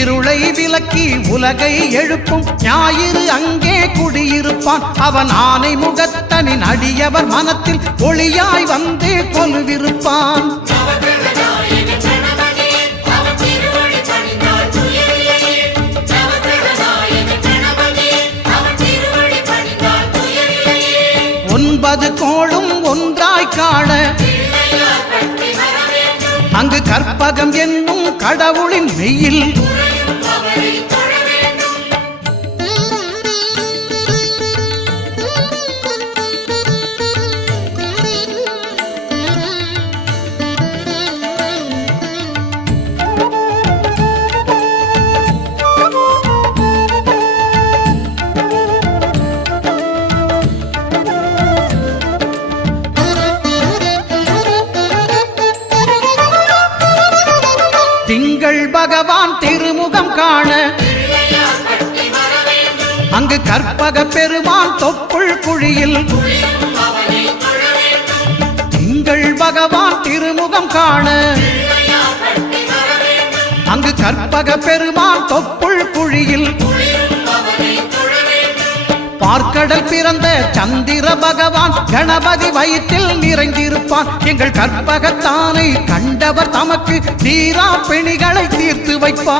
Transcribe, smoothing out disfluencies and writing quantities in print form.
இருளை விலக்கி உலகை எழுப்பும் ஞாயிறு அங்கே குடியிருப்பான். அவன் ஆனை முகத்தனின் அடியவர் மனத்தில் ஒளியாய் வந்து கொலுவிருப்பான். ஒன்பது கோளும் ஒன்றாய் காண அங்கு கற்பகம் என்னும் கடவுளின் மெய்யில் திங்கள் பகவான் திருமுகம் காண அங்கு கற்பக பெருமான் தொப்புள் குழியில் திங்கள் பகவான் திருமுகம் காண அங்கு கற்பக பெருமான் தொப்புள் குழியில் பார்க்கடல் பிறந்த சந்திர பகவான் கணபதி வயிற்றில் நிறைந்திருப்பான். எங்கள் கற்பகத்தானை கண்டவர் தமக்கு தீரா பிணிகளை தீர்த்து வைப்பார்.